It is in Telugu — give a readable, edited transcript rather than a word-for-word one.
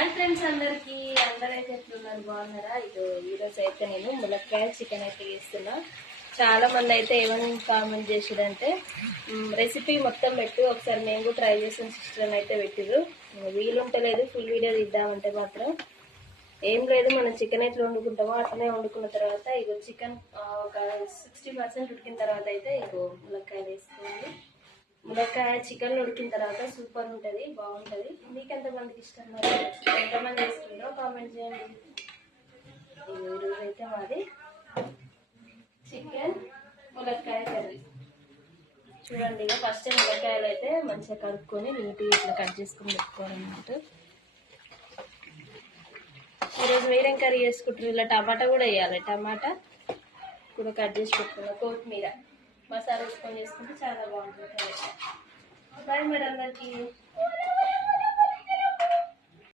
హాయ్ ఫ్రెండ్స్ అందరైతే ఎట్లున్నారు బాగున్నారా? ఈరోజు అయితే నేను ములక్కాయ చికెన్ అయితే చేస్తున్నా. చాలా మంది అయితే ఏమని కామెంట్ చేసిరంటే రెసిపీ మొత్తం పెట్టు ఒకసారి మేము కూడా ట్రై చేసిన సిస్టర్ అయితే పెట్టిర్రు. వీలుంటలేదు ఫుల్ వీడియో తీద్దామంటే మాత్రం ఏం లేదు. మనం చికెన్ ఎట్లా వండుకుంటామో అట్లనే వండుకున్న తర్వాత ఇగో చికెన్ ఒక 60% ఉడికిన తర్వాత అయితే ఇగో ములక్కాయ వేసుకోవాలి. ములక్కాయ చికెన్ ఉడికిన తర్వాత సూపర్ ఉంటుంది, బాగుంటుంది. మీకు ఎంతమందికి ఇష్టం మరి ఎంతమంది వేసుకుంటారో కామెంట్ చేయండి. ఈరోజు అయితే మాది చికెన్ ములక్కాయ కర్రీ. చూడండి, ఇక ఫస్ట్ ములక్కాయలు అయితే మంచిగా కడుక్కొని నీట్గా ఇట్లా కట్ చేసుకుని పెట్టుకోవాలన్నమాట. ఈరోజు మీరేం కర్రీ చేసుకుంటారు? ఇలా టమాటా కూడా వేయాలి, టమాటా కూడా కట్ చేసి పెట్టుకున్నాం. కొత్తిమీర మసాలా వేసుకొని చేసుకుంటే చాలా బాగుంటుంది. బాయ్ మరి అందరికి.